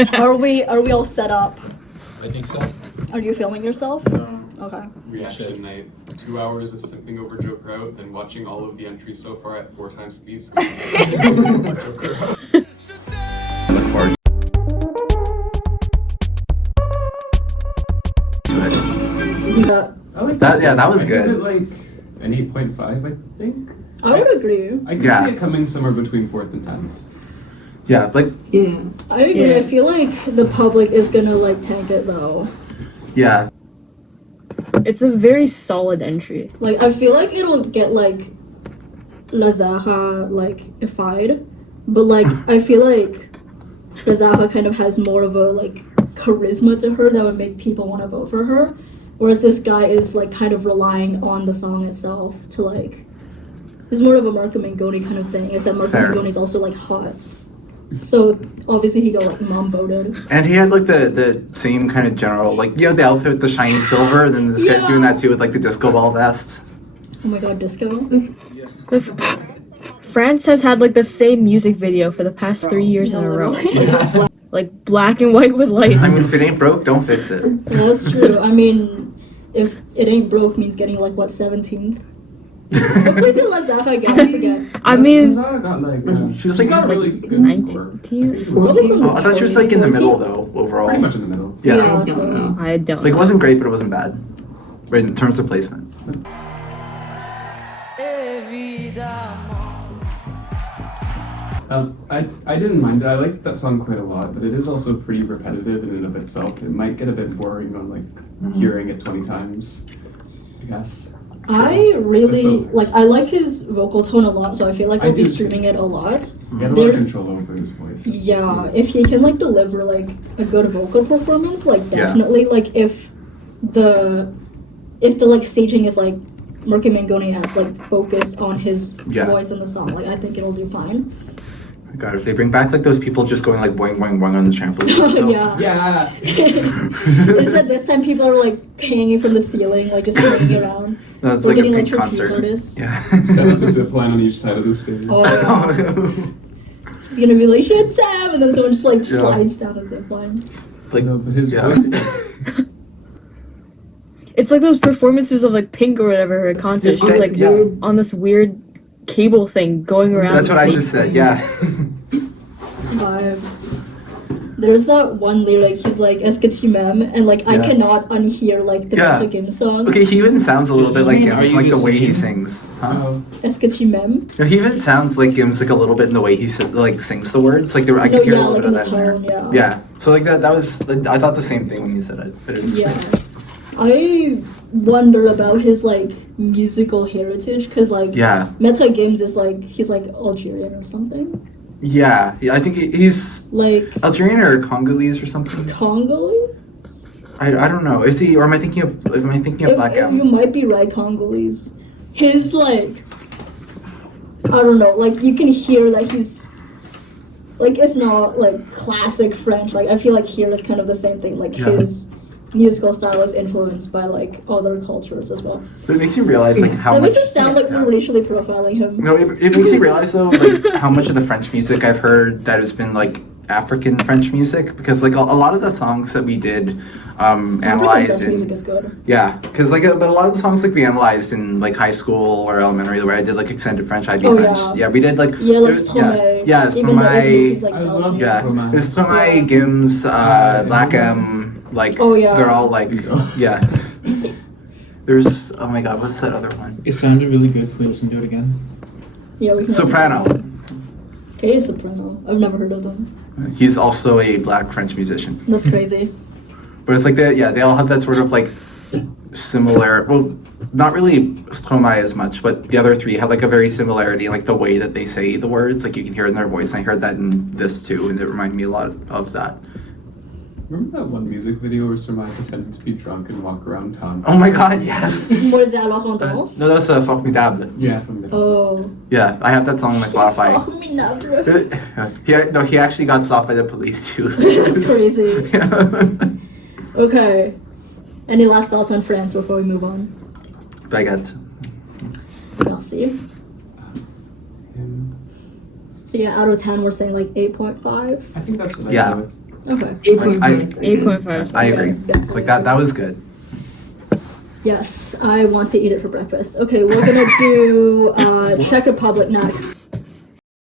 Are we all set up? I think so. Are you filming yourself? No. Okay. Reaction night. 2 hours of simping over Joe Kraut, then watching all of the entries so far at 4 times speed. So Look forward I like That- yeah, that was I give good. it like an 8.5, I think. I would agree. I can Yeah. see it coming somewhere between 4th and 10th. Yeah, like, I agree. Yeah. I feel like the public is gonna like tank it though. yeah. It's a very solid entry. Like I feel like it'll get like Lazaha like ified, but like I feel like Lazaha kind of has more of a like charisma to her that would make people want to vote for her, whereas this guy is like kind of relying on the song itself to like. It's more of a Marco Mangoni kind of thing. Except Marco Fair. Mangoni is also like hot, so obviously he got like mom voted. And he had like the same kind of general, like, you know, the outfit with the shiny silver, and then this guy's Yeah. doing that too with like the disco ball vest. Oh my god, disco. Like, France has had like the same music video for the past 3 years in a row. Literally. Like black and white with lights. I mean, if it ain't broke, don't fix it. That's true. I mean, if it ain't broke means getting like what 17th. What place did Lazaha get? I forget. I mean, Lazara got like She was like, got a really good score. 19th? Oh, I thought she was like in the middle though, overall. Pretty much in the middle. Yeah. Yeah, so I don't Like, it know. wasn't great, but it wasn't bad. Right, in terms of placement. I didn't mind it. I like that song quite a lot, but it is also pretty repetitive in and of itself. It might get a bit boring on like hearing it 20 times, I guess. I really That's like. I like his vocal tone a lot, so I feel like I I'll be do too. streaming it a lot. He had a lot of There's- control over his voice. Yeah, if he can like deliver like a good vocal performance, like Yeah. definitely. Like if the like staging is like Marco Mangoni has like focused on his Yeah. voice in the song, like I think it'll do fine. God, if they bring back like those people just going like boing boing boing on the trampoline. still. Yeah. Yeah. Instead, this time people are like hanging from the ceiling, like just hanging around. That's We're like a getting like pink trapeze concert. artists. Yeah. Set up a zip line on each side of the stage. Oh, yeah. He's gonna be like, shut up, and then someone just like Yeah. slides down the zip line. Like, No, but his yeah. voice. It's like those performances of like Pink or whatever her concert. She's like Yeah. on this weird cable thing going around. That's the what I stage. just said, yeah. Vibes. There's that one lyric, he's like, Est-ce que tu m'aimes? And like, I Yeah. cannot unhear like the Yeah. Mecha Gim song. Okay, he even sounds a little bit like Are Gims, you like the just way he singing? sings. Huh? Oh, Est-ce que tu m'aimes? No, he even sounds like Gims like a little bit in the way he like sings the words. Like I No, could hear yeah, a little like bit in of the that in tone, there. yeah. Yeah. So like that was I thought the same thing when you said it. But it's, Yeah. I wonder about his like musical heritage, because like yeah. Mecha Gims is like, he's like Algerian or something. Yeah. I think he's Like Algerian or Congolese or something. Congolese? I don't know. Is he or am I thinking of Black You M? might be right, Congolese. His like, I don't know, like you can hear that he's like, it's not like classic French. Like I feel like here is kind of the same thing. Like Yeah. his musical style is influenced by like other cultures as well. But it makes you realize like how That much. makes it sound like yeah. we're racially profiling him. No, it makes you realize though, like how much of the French music I've heard that has been like African French music, because like a lot of the songs that we did African analyze French in, music is good. yeah, because like but a lot of the songs like we analyzed in like high school or elementary where I did like extended French IB Oh, French. yeah. Yeah, we did like Yeah, like there- Stromae. yeah, Even though everything is Stromae. like I love Belgian. Yeah, Stromae. there's Stromae, Yeah. Gims, Black M, like Oh, yeah. they're all like yeah. There's oh my god, what's that other one? It sounded really good. Can we listen to it again? Yeah, we can listen to Soprano. that. Okay, Soprano. I've never heard of them. He's also a black French musician. That's crazy. But it's like that, yeah, they all have that sort of like similar, well, not really Stromae as much, but the other three have like a very similarity in like the way that they say the words. Like you can hear it in their voice, and I heard that in this too, and it reminded me a lot of that. remember that one music video where Slimane pretended to be drunk and walk around town? Oh my god, yes! What is that, Alors on danse? No, that's Formidable. Yeah, from there. Oh. Yeah, I have that song on my Spotify. Formidable. He actually got stopped by the police too. That's crazy. Yeah. Okay. Any last thoughts on France before we move on? Baguette. Merci. Yeah. So yeah, out of 10, we're saying like 8.5. I think that's what Yeah. I go with. Okay. 8.5. 8.5. I agree. Definitely. Like that was good. Yes, I want to eat it for breakfast. Okay, we're gonna do Czech Republic next.